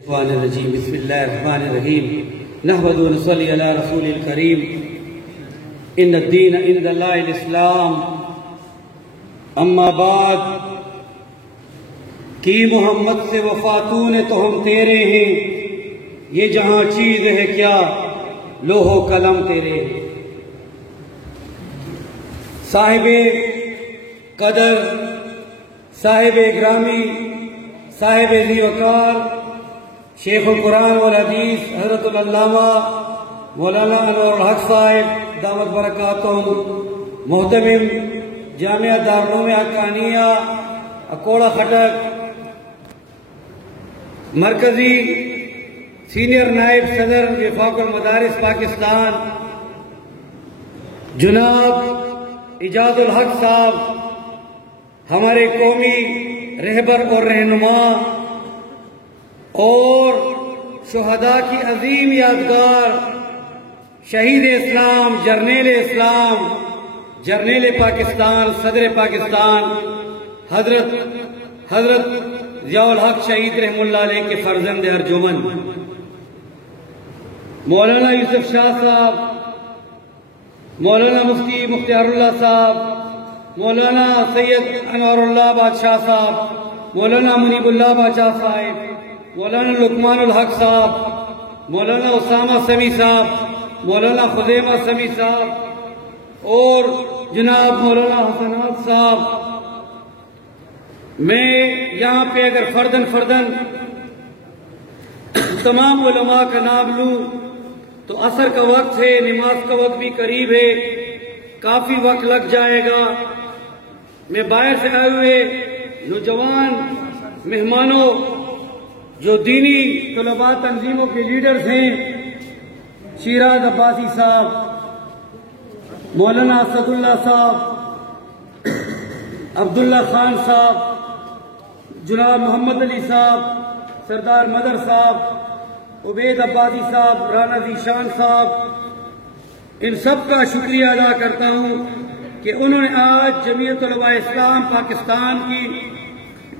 الرحمن الرجیم بسم اللہ الرحمن الرحیم نحمد و نصلی علی رسول الکریم ان الدین عند اللہ الاسلام اما بعد کی محمد سے وفاتون تو ہم تیرے ہیں یہ جہاں چیز ہے کیا لوح و قلم تیرے ہیں صاحب قدر صاحب گرامی صاحب ذی وقار شیخ القرآن والحدیث حضرت العلامہ مولانا انور الحق صاحب دامت برکاتہم محتمم جامعہ دارالعلوم حقانیہ اکوڑا خٹک مرکزی سینئر نائب صدر وفاق المدارس پاکستان جناب اجاز الحق صاحب ہمارے قومی رہبر اور رہنما اور شہداء کی عظیم یادگار شہید اسلام جرنیل پاکستان صدر پاکستان حضرت ضیاء الحق شہید رحم اللہ علیہ کے فرزند ارجمن مولانا یوسف شاہ صاحب مولانا مفتی مختار اللہ صاحب مولانا سید انور اللہ بادشاہ صاحب مولانا منیب اللہ بادشاہ صاحب مولانا لقمان الحق صاحب مولانا اسامہ سمیع صاحب مولانا خزیمہ سمیع صاحب اور جناب مولانا حسنات صاحب میں یہاں پہ اگر فردن تمام علماء کا نام لوں تو عصر کا وقت ہے نماز کا وقت بھی قریب ہے کافی وقت لگ جائے گا میں باہر سے آئے ہوئے نوجوان مہمانوں جو دینی طلباء تنظیموں کے لیڈرز ہیں شیراز عباسی صاحب مولانا اسد اللہ صاحب عبداللہ خان صاحب جناب محمد علی صاحب سردار مدر صاحب عبید عباسی صاحب رانا ذیشان صاحب ان سب کا شکریہ ادا کرتا ہوں کہ انہوں نے آج جمعیت علماء اسلام پاکستان کی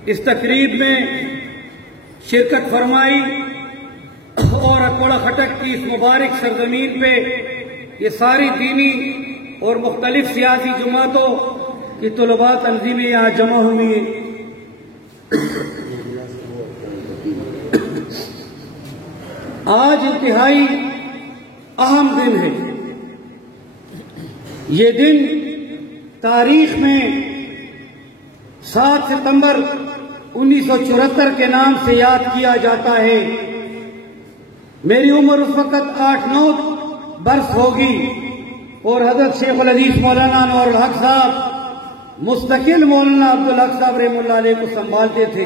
اس تقریب میں شرکت فرمائی اور اکوڑا خٹک کی اس مبارک سرزمین پہ یہ ساری دینی اور مختلف سیاسی جماعتوں کی طلباء تنظیمیں یہاں جمع ہوئی ہیں آج انتہائی اہم دن ہے یہ دن تاریخ میں 7 ستمبر 1974 کے نام سے یاد کیا جاتا ہے میری عمر اس وقت 8-9 برس ہوگی اور حضرت شیخ الحدیث مولانا انور الحق صاحب مستقل مولانا عبدالحق صاحب رحم اللہ علیہ کو سنبھالتے تھے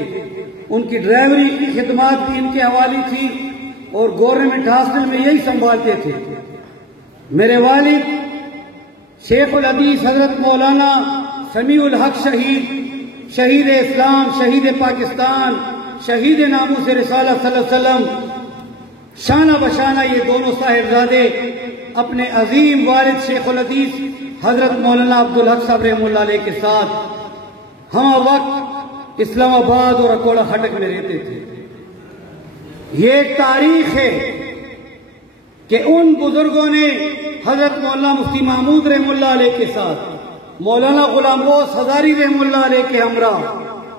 ان کی ڈرائیوری کی خدمات بھی ان کے حوالے تھی اور گورنمنٹ ہاسٹل میں یہی سنبھالتے تھے میرے والد شیخ الحدیث حضرت مولانا سمیع الحق شہید اسلام شہید پاکستان شہید ناموس رسالہ صلی اللہ علیہ وسلم شانہ بشانہ یہ دونوں صاحبزادے اپنے عظیم والد شیخ الحدیث حضرت مولانا عبدالحق صاحب رحم اللہ علیہ کے ساتھ ہم وقت اسلام آباد اور اکوڑا خٹک میں رہتے تھے یہ تاریخ ہے کہ ان بزرگوں نے حضرت مولانا مفتی محمود رحم اللہ علیہ کے ساتھ مولانا غلام غوث ہزاری رحم اللہ علیہ کے ہمراہ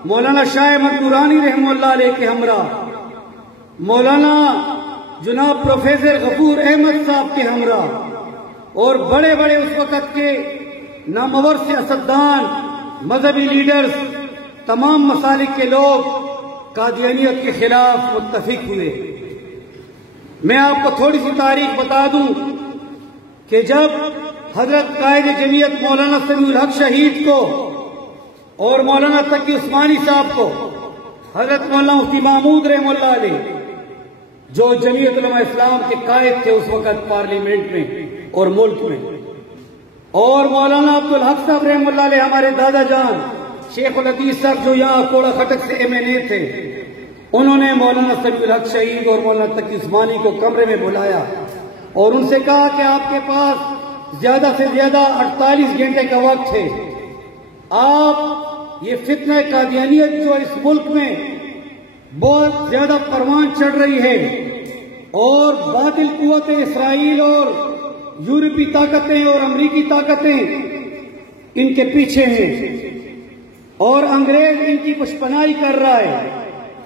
مولانا شاہ احمد نورانی رحم اللہ علیہ کے ہمراہ مولانا جناب پروفیسر غفور احمد صاحب کے ہمراہ اور بڑے اس وقت کے نامور سیاستدان مذہبی لیڈرز تمام مسالک کے لوگ قادیانیت کے خلاف متفق ہوئے میں آپ کو تھوڑی سی تاریخ بتا دوں کہ جب حضرت قائد جمعیت مولانا سمیع الحق شہید کو اور مولانا تقی عثمانی صاحب کو حضرت مولانا مفتی محمود رحم اللہ علیہ جو جمعیت علماء اسلام کے قائد تھے اس وقت پارلیمنٹ میں اور ملک میں اور مولانا عبدالحق صاحب رحم اللہ علیہ ہمارے دادا جان شیخ الحدیث صاحب جو یہاں کوڑا خٹک سے MNA تھے انہوں نے مولانا سمیع الحق شہید اور مولانا تقی عثمانی کو کمرے میں بلایا اور ان سے کہا کہ آپ کے پاس زیادہ سے زیادہ 48 گھنٹے کا وقت ہے آپ یہ فتنہ قادیانیت جو اس ملک میں بہت زیادہ پروان چڑھ رہی ہے اور باطل قوت اسرائیل اور یورپی طاقتیں اور امریکی طاقتیں ان کے پیچھے ہیں اور انگریز ان کی پشپنائی کر رہا ہے.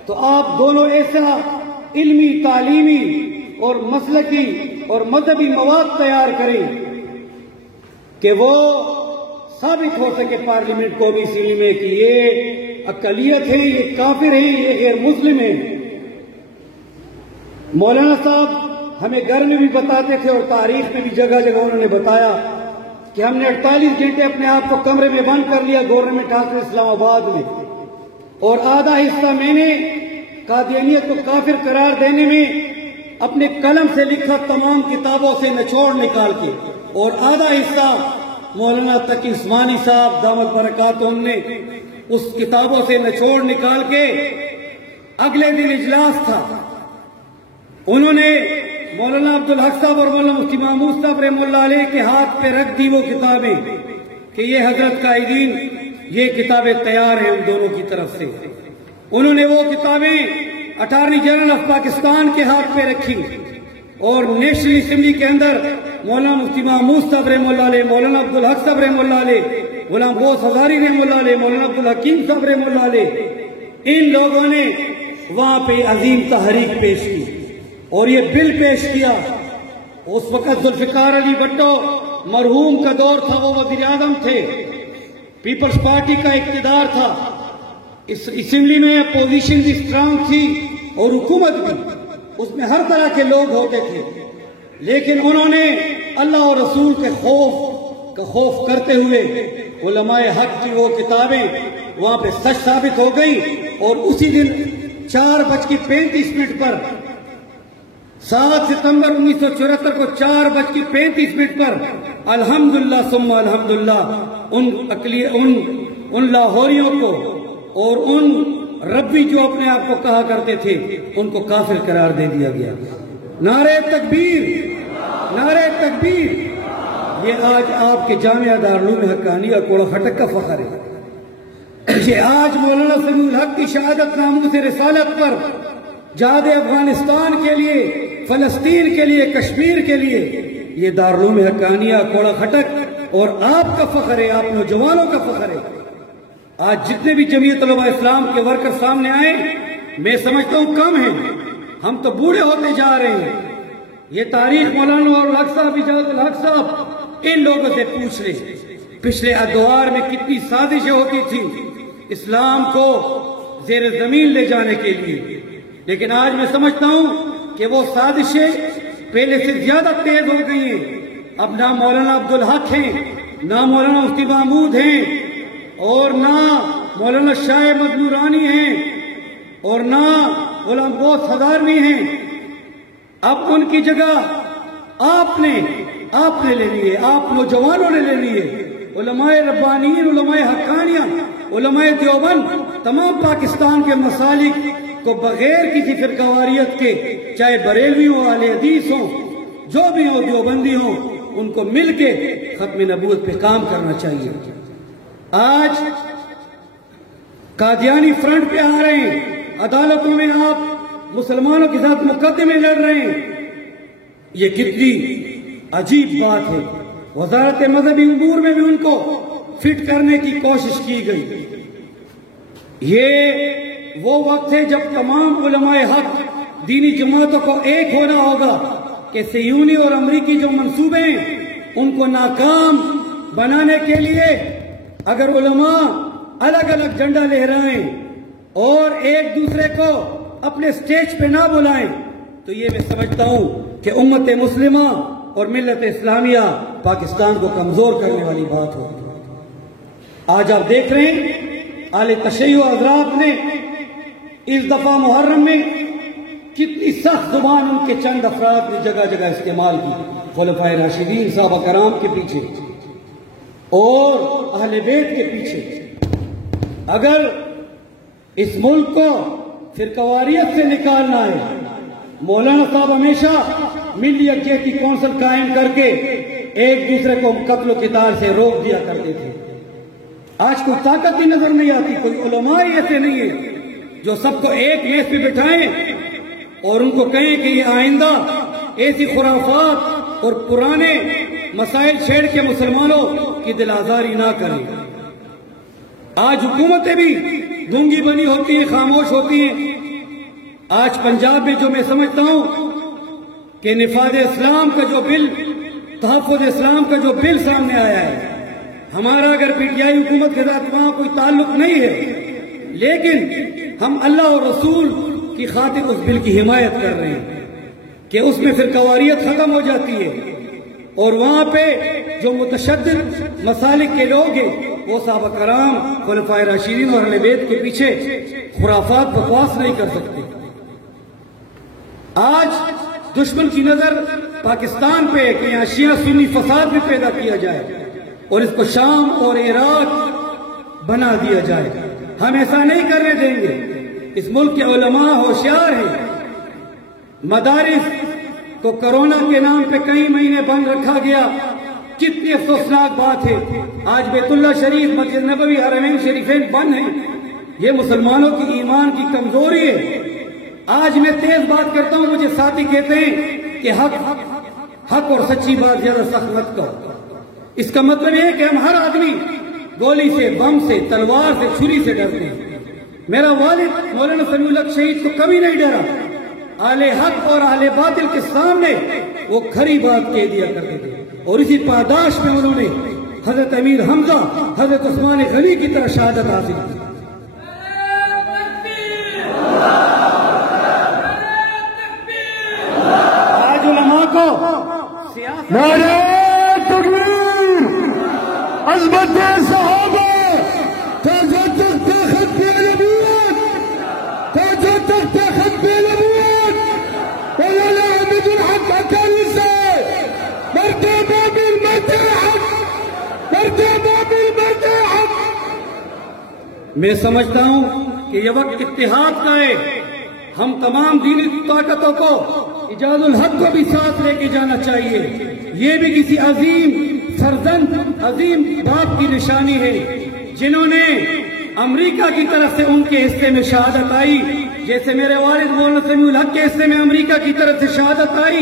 تو آپ دونوں ایسا علمی، تعلیمی اور مسلکی اور مذہبی مواد تیار کریں کہ وہ ثابت ہو سکے پارلیمنٹ قومی اسمبلی میں کہ یہ اقلیت ہے، یہ کافر ہیں، یہ غیر مسلم ہیں. مولانا صاحب ہمیں گھر میں بھی بتاتے تھے اور تاریخ میں بھی جگہ جگہ انہوں نے بتایا کہ ہم نے 48 گھنٹے اپنے آپ کو کمرے میں بند کر لیا گورنمنٹ ہاسپٹل اسلام آباد میں، اور آدھا حصہ میں نے قادیانیت کو کافر قرار دینے میں اپنے قلم سے لکھا تمام کتابوں سے نچوڑ نکال کے، اور آدھا حصہ مولانا تقی عثمانی صاحب دامت برکاتہم نے اس کتابوں سے نچوڑ نکال کے اگلے دن اجلاس تھا، انہوں نے مولانا عبدالحق صاحب اور مولانا مفتی محمود صاحب رحمہ اللہ علیہ کے ہاتھ پہ رکھ دی وہ کتابیں کہ یہ حضرت قائدین یہ کتابیں تیار ہیں ان دونوں کی طرف سے. انہوں نے وہ کتابیں اٹارنی جنرل آف پاکستان کے ہاتھ پہ رکھی اور نیشنل اسمبلی کے اندر مولانا مفتی محمود صاحب رحمہ اللہ علیہ، مولانا عبدالحق صاحب رحمہ اللہ علیہ، غلام غوث ہزاری رحمہ اللہ علیہ، مولانا عبدالحکیم صاحب رحمہ اللہ علیہ، ان لوگوں نے وہاں پہ عظیم تحریک پیش کی اور یہ بل پیش کیا. اس وقت ذوالفقار علی بھٹو مرحوم کا دور تھا، وہ وزیر اعظم تھے، پیپلز پارٹی کا اقتدار تھا، اس اسمبلی میں اپوزیشن بھی اسٹرانگ تھی اور حکومت بھی، اس میں ہر طرح کے لوگ ہوتے تھے، لیکن انہوں نے اللہ اور رسول کے خوف کا خوف کرتے ہوئے علماء حق کی وہ کتابیں وہاں پہ سچ ثابت ہو گئی. اور اسی دن 4:35 پر 7 ستمبر 1974 کو 4:35 پر الحمدللہ ثم الحمدللہ ان لاہوریوں کو اور ان ربی جو اپنے آپ کو کہا کرتے تھے ان کو کافر قرار دے دیا گیا. نعرہ تکبیر، نعرہ تکبیر. یہ آج آپ کے جامعہ دارالعلوم حقانیہ کوڑا خٹک کا فخر ہے. یہ آج مولانا سمیع الحق کی شہادت ناموس رسالت پر جہاد افغانستان کے لیے، فلسطین کے لیے، کشمیر کے لیے یہ دارالعلوم حقانیہ کوڑا خٹک اور آپ کا فخر ہے، آپ نوجوانوں کا فخر ہے. آج جتنے بھی جمعیت علماء اسلام کے ورکر سامنے آئے میں سمجھتا ہوں کم ہیں، ہم تو بوڑھے ہوتے جا رہے ہیں. یہ تاریخ مولانا اور الحق صاحب، اجازت الحق صاحب ان لوگوں سے پوچھ لیں پچھلے ادوار میں کتنی سازشیں ہوتی تھی اسلام کو زیر زمین لے جانے کے لیے، لیکن آج میں سمجھتا ہوں کہ وہ سازشیں پہلے سے زیادہ تیز ہو گئی ہیں. اب نہ مولانا عبدالحق ہیں، نہ مولانا مفتی محمود ہیں، اور نہ مولانا شاہ احمد نورانی ہیں، اور نہ غلام غوث ہزاروی ہیں. اب ان کی جگہ آپ نے لے لی ہے، آپ نوجوانوں نے لے لی ہے. علماء ربانیین، علماء حقانیہ، علماء دیوبند تمام پاکستان کے مسالک کو بغیر کسی فرقواریت کے، چاہے بریلوی ہوں، اہل حدیث ہوں، جو بھی ہوں، دیوبندی ہوں، ان کو مل کے ختم نبوت پہ کام کرنا چاہیے. آج قادیانی فرنٹ پہ آ رہے ہیں، عدالتوں میں آپ مسلمانوں کے ساتھ مقدمے لڑ رہے ہیں. یہ کتنی عجیب بات ہے. وزارت مذہبی امور میں بھی ان کو فٹ کرنے کی کوشش کی گئی. یہ وہ وقت ہے جب تمام علماء حق دینی جماعتوں کو ایک ہونا ہوگا کہ صہیونی اور امریکی جو منصوبے ہیں ان کو ناکام بنانے کے لیے اگر علماء الگ الگ جھنڈا لہرائیں اور ایک دوسرے کو اپنے سٹیج پہ نہ بلائیں تو یہ میں سمجھتا ہوں کہ امت مسلمہ اور ملت اسلامیہ پاکستان کو کمزور کرنے والی بات ہو. آج آپ دیکھ رہے ہیں اہل تشیع حضرات نے اس دفعہ محرم میں کتنی سخت زبان ان کے چند افراد نے جگہ جگہ استعمال کی، خلفائے راشدین صحابہ کرام کے پیچھے اور اہل بیت کے پیچھے. اگر اس ملک کو فرقواریت سے نکالنا ہے، مولانا صاحب ہمیشہ ملی یکجہتی کونسل قائم کر کے ایک دوسرے کو قتل و قتال سے روک دیا کرتے تھے. آج کوئی طاقت ہی نظر نہیں آتی، کوئی علماء ایسے نہیں ہے جو سب کو ایک میز پہ بٹھائیں اور ان کو کہیں کہ یہ آئندہ ایسی خرافات اور پرانے مسائل چھیڑ کے مسلمانوں کی دل آزاری نہ کریں۔ آج حکومتیں بھی گونگی بنی ہوتی ہیں، خاموش ہوتی ہیں۔ آج پنجاب میں جو میں سمجھتا ہوں کہ نفاذ اسلام کا جو بل، تحفظ اسلام کا جو بل سامنے آیا ہے، ہمارا اگر پی ٹی آئی حکومت کے ساتھ وہاں کوئی تعلق نہیں ہے، لیکن ہم اللہ اور رسول کی خاطر اس بل کی حمایت کر رہے ہیں کہ اس میں پھر قواریت ختم ہو جاتی ہے، اور وہاں پہ جو متشدد مسالک کے لوگ ہیں وہ صحابہ کرام، خلفائے راشدین اور اہل بیت کے پیچھے خرافات بکواس نہیں کر سکتے۔ آج دشمن کی نظر پاکستان پہ کہ یہاں شیعہ سنی فساد بھی پیدا کیا جائے اور اس کو شام اور عراق بنا دیا جائے، ہم ایسا نہیں کرنے دیں گے۔ اس ملک کے علماء ہوشیار ہیں۔ مدارس کو کرونا کے نام پہ کئی مہینے بند رکھا گیا، کتنی افسوسناک بات ہے۔ آج بیت اللہ شریف، مسجد نبوی، حرمین شریفین بند ہیں۔ یہ مسلمانوں کی ایمان کی کمزوری ہے۔ آج میں تیز بات کرتا ہوں، مجھے ساتھی کہتے ہیں کہ حق اور سچی بات زیادہ سخت مت کرو۔ اس کا مطلب یہ ہے کہ ہم ہر آدمی گولی سے، بم سے، تلوار سے، چھری سے ڈرتے ہیں۔ میرا والد مولانا سمیع الحق شہید کو کبھی نہیں ڈرا۔ اہل حق اور اہل باطل کے سامنے وہ کھری بات کہہ دیا کرتے تھے، اور اسی پاداش میں انہوں نے حضرت امیر حمزہ، حضرت عثمان غنی کی طرح شہادت حاصل کی۔ آج علماء کو نعرہ تکبیر، عظمت صحابہ، تاجو تخت ختم نبوت، تاجو تخت ختم نبوت، مولانا حمید الحق اکالی سے مرتبہ بالمرد حق، مرتبہ بالمرد حق۔ میں سمجھتا ہوں کہ یہ وقت اتحاد کا ہے۔ ہم تمام دینی طاقتوں کو، اجاز الحق کو بھی ساتھ لے کے جانا چاہیے۔ یہ بھی کسی عظیم فرزند، عظیم باپ کی نشانی ہے، جنہوں نے امریکہ کی طرف سے ان کے حصے میں شہادت آئی، جیسے میرے والد مولانا سمیع الحق کے حصے میں امریکہ کی طرف سے شہادت آئی،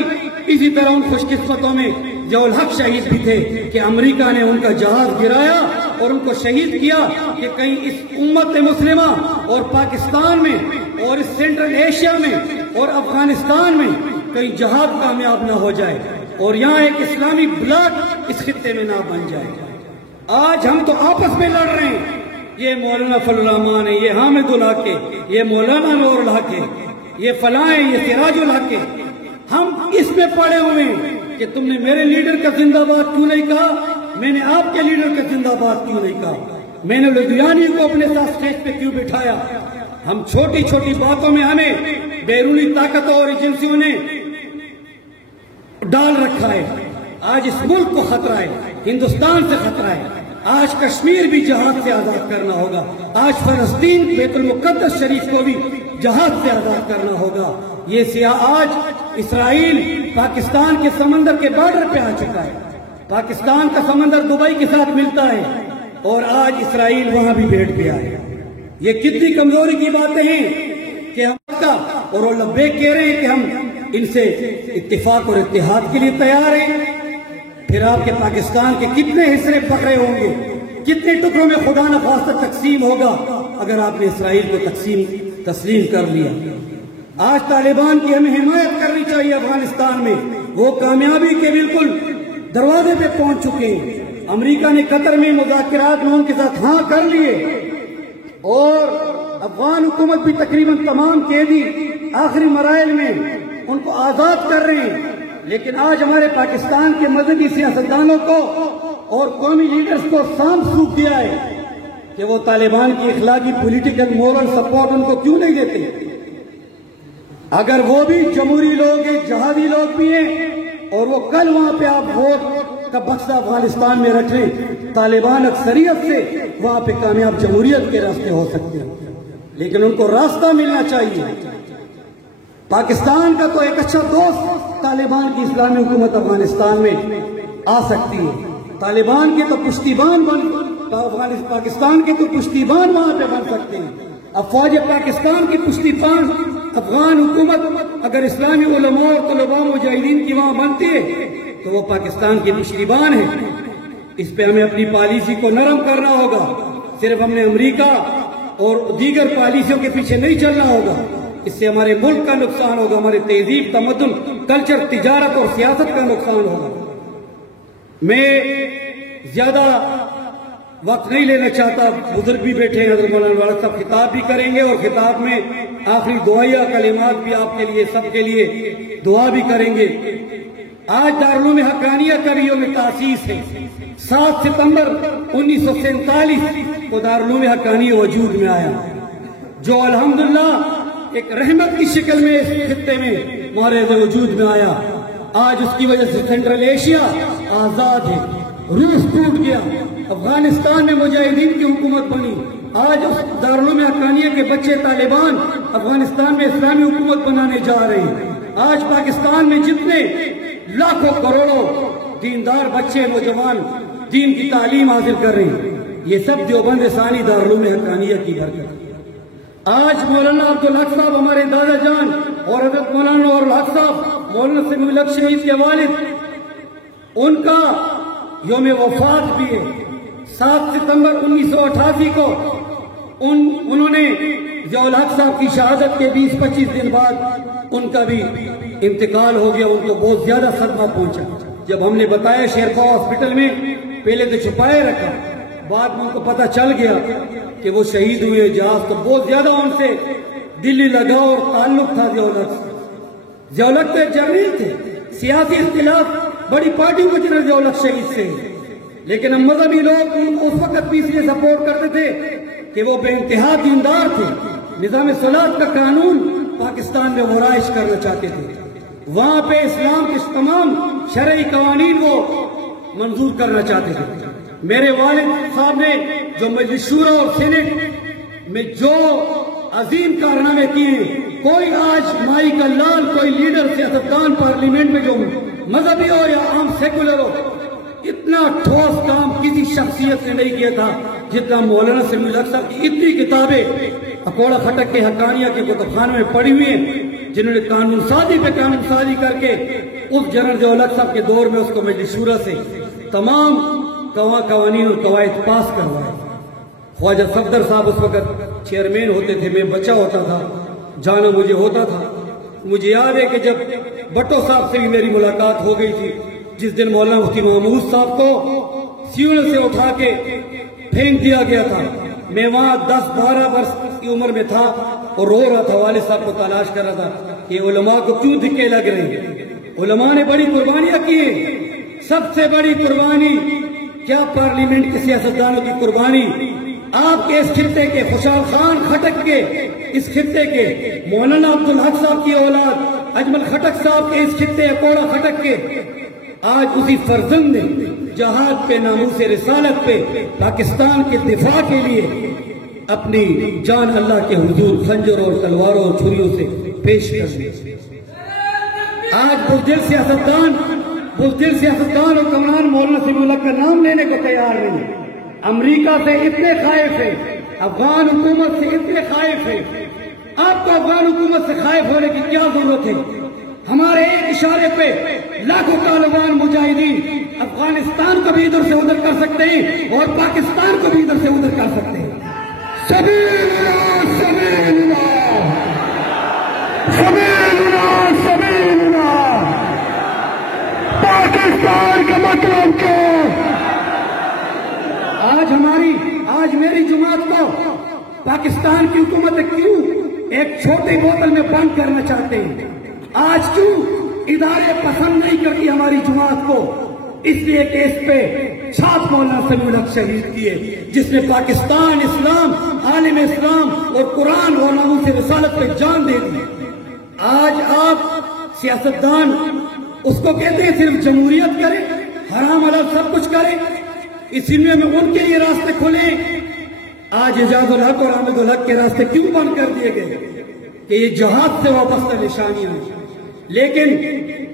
اسی طرح ان خوش قسمتوں میں ضیاء الحق شہید بھی تھے کہ امریکہ نے ان کا جہاز گرایا اور ان کو شہید کیا کہ کہیں اس امت مسلمہ اور پاکستان میں اور اس سینٹرل ایشیا میں اور افغانستان میں کہیں جہاد کامیاب نہ ہو جائے اور یہاں ایک اسلامی بلاک اس خطے میں نہ بن جائے۔ آج ہم تو آپس میں لڑ رہے ہیں، یہ مولانا فضل الرحمان ہے، یہ حامد الحق ہے، یہ مولانا نور الحق ہے، یہ فلاں ہے، یہ سراج الحق ہے۔ ہم اس میں پڑے ہوئے ہیں کہ تم نے میرے لیڈر کا زندہ باد کیوں نہیں کہا، میں نے آپ کے لیڈر کا زندہ باد کیوں نہیں کہا، میں نے لدھیانی کو اپنے ساتھ اسٹیج پہ کیوں بٹھایا۔ ہم چھوٹی چھوٹی باتوں میں ہمیں بیرونی طاقتوں اور ایجنسیوں نے ڈال رکھا ہے۔ آج اس ملک کو خطرہ ہے، ہندوستان سے خطرہ ہے۔ آج کشمیر بھی جہاد سے آزاد کرنا ہوگا، آج فلسطین بیت المقدس شریف کو بھی جہاد سے آزاد کرنا ہوگا۔ یہ سیاہ آج اسرائیل پاکستان کے سمندر کے بارڈر پہ آ چکا ہے، پاکستان کا سمندر دبئی کے ساتھ ملتا ہے اور آج اسرائیل وہاں بھی بیٹھ گیا ہے۔ یہ کتنی کمزوری کی باتیں ہیں کہ ہم کا اور وہ لبیک کہہ رہے ہیں کہ ہم ان سے اتفاق اور اتحاد کے لیے تیار ہیں۔ پھر آپ کے پاکستان کے کتنے حصے پکڑے ہوں گے، کتنے ٹکڑوں میں خدا نخواستہ تقسیم ہوگا اگر آپ نے اسرائیل کو تسلیم کر لیا۔ آج طالبان کی ہمیں حمایت کرنی چاہیے افغانستان میں، وہ کامیابی کے بالکل دروازے پہ پہنچ چکے ہیں۔ امریکہ نے قطر میں مذاکرات میں ان کے ساتھ ہاں کر لیے اور افغان حکومت بھی تقریباً تمام قیدی آخری مراحل میں ان کو آزاد کر رہے ہیں، لیکن آج ہمارے پاکستان کے مذہبی سیاستدانوں کو اور قومی لیڈرز کو سانپ سونپ دیا ہے کہ وہ طالبان کی اخلاقی پولیٹیکل مورل سپورٹ ان کو کیوں نہیں دیتے۔ اگر وہ بھی جمہوری لوگ ہیں، جہادی لوگ بھی ہیں اور وہ کل وہاں پہ آپ ووٹ کا بکسہ افغانستان میں رکھ لیں، طالبان اکثریت سے وہاں پہ کامیاب جمہوریت کے راستے ہو سکتے ہیں، لیکن ان کو راستہ ملنا چاہیے۔ پاکستان کا تو ایک اچھا دوست طالبان کی اسلامی حکومت افغانستان میں آ سکتی ہے، طالبان کے تو پشتیبان پاکستان کے تو پشتیبان وہاں پہ بن سکتے ہیں، اب فوج پاکستان کی پشتی پان افغان حکومت اگر اسلامی علماء اور طلباء مجاہدین کی وہاں بنتی ہے تو وہ پاکستان کی پشتیبان ہے. اس پہ ہمیں اپنی پالیسی کو نرم کرنا ہوگا. صرف ہم نے امریکہ اور دیگر پالیسیوں کے پیچھے نہیں چلنا ہوگا. اس سے ہمارے ملک کا نقصان ہوگا, ہمارے تہذیب, تمدن, کلچر, تجارت اور سیاست کا نقصان ہوگا. میں زیادہ وقت نہیں لینا چاہتا, بزرگ بھی بیٹھے ہیں, حضرت مولانا والد صاحب خطاب بھی کریں گے اور خطاب میں آخری دعائیہ کلمات بھی آپ کے لیے, سب کے لیے دعا بھی کریں گے. آج دارالعلوم حقانیہ کا بھی یوم تاسیس ہے. 7 ستمبر 1947 کو دارالعلوم حقانیہ وجود میں آیا, جو الحمدللہ ایک رحمت کی شکل میں اس خطے میں مورد وجود میں آیا. آج اس کی وجہ سے سینٹرل ایشیا آزاد ہے, روس ٹوٹ گیا, افغانستان میں مجاہدین کی حکومت بنی. آج اس دارالعلوم حقانیہ کے بچے طالبان افغانستان میں اسلامی حکومت بنانے جا رہے ہیں. آج پاکستان میں جتنے لاکھوں کروڑوں دیندار بچے نوجوان دین کی تعلیم حاصل کر رہے ہیں, یہ سب دیوبند ثانی دارالعلوم حقانیہ کی برکت. آج مولانا عبدالحق صاحب ہمارے دادا جان اور حضرت مولانا اور الحق صاحب مولانا سمیع الحق شہید کے والد, ان کا یوم وفات بھی ہے. 7 ستمبر 1988 کو انہوں نے ضیاء الحق صاحب کی شہادت کے 20-25 دن بعد ان کا بھی انتقال ہو گیا. ان کو بہت زیادہ صدمہ پہنچا. جب ہم نے بتایا شیرخواہ ہاسپٹل میں, پہلے تو چھپائے رکھا, بعد میں ان کو پتہ چل گیا کہ وہ شہید ہوئے جہاز, تو بہت زیادہ ان سے دلی لگاؤ اور تعلق تھا ضیاء الحق سے. ضیاء الحق تو جرنیل تھے, سیاسی اختلاف بڑی پارٹیوں کو جنرل ضیاء الحق شہید سے, لیکن ہم مذہبی لوگ ان کو اس وقت بھی اس لیے سپورٹ کرتے تھے کہ وہ بے انتہا دیندار تھے. نظام صلاحت کا قانون پاکستان میں وہ رائج کرنا چاہتے تھے. وہاں پہ اسلام کے تمام شرعی قوانین وہ منظور کرنا چاہتے تھے. میرے والد صاحب نے جو مجلس شورا اور سینٹ میں جو عظیم کارنامے کیے ہیں, کوئی آج مائی کا لال کوئی لیڈر سیاستدان پارلیمنٹ میں جو مذہبی ہو یا عام سیکولر ہو, اتنا ٹھوس کام کسی شخصیت نے نہیں کیا تھا جتنا مولانا سمیع الحق صاحب کی اتنی کتابیں اکوڑا خٹک کے حقانیہ کے کتب خانے میں پڑھی ہوئی ہیں, جنہوں نے قانون سازی پہ قانون سازی کر کے اس جنرل ضیاء الحق صاحب کے دور میں اس کو مجلس شورا سے تمام قوانین اور قواعد پاس کروائے. خواجہ صفدر صاحب اس وقت چیئرمین ہوتے تھے, میں بچہ ہوتا تھا, جانا مجھے ہوتا تھا. مجھے یاد ہے کہ جب بٹو صاحب سے بھی میری ملاقات ہو گئی تھی, جس دن مولانا مفتی محمود صاحب کو سیول سے اٹھا کے پھینک دیا گیا تھا, میں وہاں 10-12 برس کی عمر میں تھا اور رو رہا تھا, والد صاحب کو تلاش کر رہا تھا کہ علماء کو کیوں دھکے لگ رہے ہیں. علماء نے بڑی قربانیاں کی ہیں, سب سے بڑی قربانی کیا پارلیمنٹ کے سیاستدانوں کی قربانی. آپ کے اس خطے کے خوشحال خان خٹک کے اس خطے کے مولانا عبدالحق صاحب کی اولاد اجمل خٹک صاحب کے اس خطے اکوڑا خٹک کے آج اسی فرزند نے جہاد پہ ناموس رسالت پہ پاکستان کے دفاع کے لیے اپنی جان اللہ کے حضور خنجر اور تلواروں اور چھریوں سے پیش کر دی. آج بزدل سیاستدان اور کمران مولانا سمیع الحق کا نام لینے کو تیار نہیں. امریکہ سے اتنے خائف ہیں, افغان حکومت سے اتنے خائف ہیں. آپ کو افغان حکومت سے خائف ہونے کی کیا ضرورت ہے؟ ہمارے ایک اشارے پہ لاکھوں طالبان مجاہدین افغانستان کو بھی ادھر سے ادھر کر سکتے ہیں اور پاکستان کو بھی ادھر سے ادھر کر سکتے ہیں. پاکستان کا مطلب کیا؟ آج میری جماعت کو پاکستان کی حکومت کیوں ایک چھوٹی بوتل میں بند کرنا چاہتے ہیں؟ آج کیوں ادارے پسند نہیں کرتی ہماری جماعت کو؟ اس لیے کہ اس پہ چھاپ مولانا سمیع الحق شہید کیے, جس نے پاکستان, اسلام, عالم اسلام اور قرآن اور ناموس رسالت پہ جان دے دی. آج آپ سیاستدان اس کو کہتے ہیں صرف جمہوریت کریں, حرام حلال سب کچھ کریں, اسی میں ان کے لیے راستے کھلے. آج اعجاز الحق اور حامد الحق کے راستے کیوں بند کر دیے گئے؟ کہ یہ جہاد سے وابستہ نشانیاں ہیں, لیکن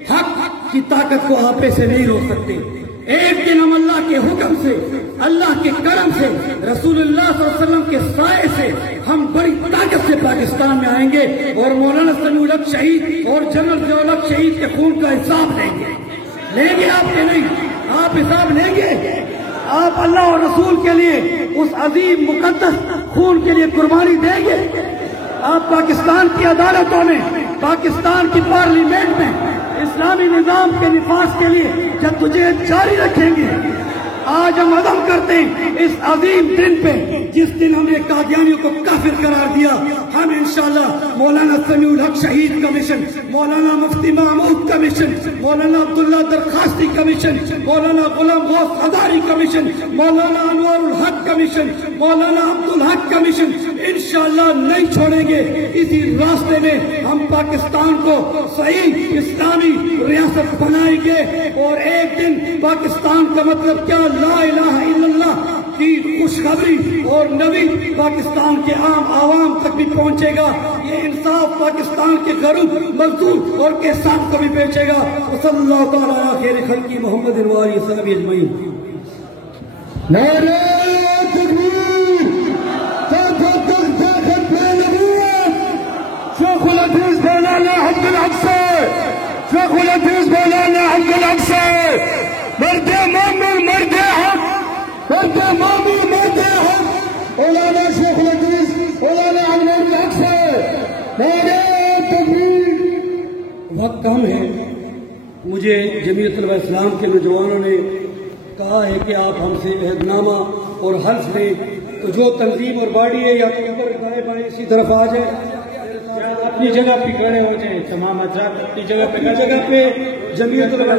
حق کی طاقت کو آپے سے نہیں روک سکتے. ایک دن ہم اللہ کے حکم سے، اللہ کے کرم سے، رسول اللہ صلی اللہ علیہ وسلم کے سائے سے ہم بڑی طاقت سے پاکستان میں آئیں گے اور مولانا سمیع الحق شہید اور جنرل ضیاء الحق شہید کے خون کا حساب لیں گے۔ لیں گے آپ کے نہیں؟ آپ حساب لیں گے؟ آپ اللہ اور رسول کے لیے اس عظیم مقدس خون کے لیے قربانی دیں گے؟ آپ پاکستان کی عدالتوں میں، پاکستان کی پارلیمنٹ میں اسلامی نظام کے نفاذ کے لیے جدوجہد جاری رکھیں گے؟ آج ہم عزم کرتے ہیں اس عظیم دن پہ، جس دن ہم نے قادیانیوں کو کافر قرار دیا، ہم انشاءاللہ مولانا سمیع الحق شہید کمیشن، مولانا مفتی محمود کمیشن، مولانا عبداللہ درخواستی کمیشن، مولانا غلام غوث ہزاری کمیشن، مولانا انوار الحق کمیشن، مولانا عبدالحق کمیشن انشاءاللہ نہیں چھوڑیں گے۔ اسی راستے میں ہم پاکستان کو صحیح اسلامی ریاست بنائیں گے، اور ایک دن پاکستان کا مطلب کیا، لا الہ الا اللہ کی خوشخبری اور نبی پاکستان کے عام عوام تک بھی پہنچے گا۔ یہ انصاف پاکستان کے غریب مزدور اور کسان کو بھی پہنچے گا۔ صلی اللہ تعالیٰ علی خیر خلقی محمد وآلہ وصحبہ اجمعین۔ نعرہ تکبیر، شیخ العزیز مولانا عبدالحق سے، شیخ العزیز مولانا عبدالحق سے، مرد مومن مرد حق، مرد مومن مرد حق، مولانا شیخ العزیز مولانا عبدالحق سے، نعرہ تکبیر۔ وقت کم ہے، مجھے جمعیت علماء اسلام کے نوجوانوں نے کہا ہے کہ آپ ہم سے عہد نامہ اور حلف لیں، تو جو تنظیم اور باڈی ہے یا تو اوپر دائیں بائیں اسی طرف آ جائے، اپنی جگہ پہ کھڑے ہو جائیں، تمام حضرات اپنی جگہ پہ جمعیت علماء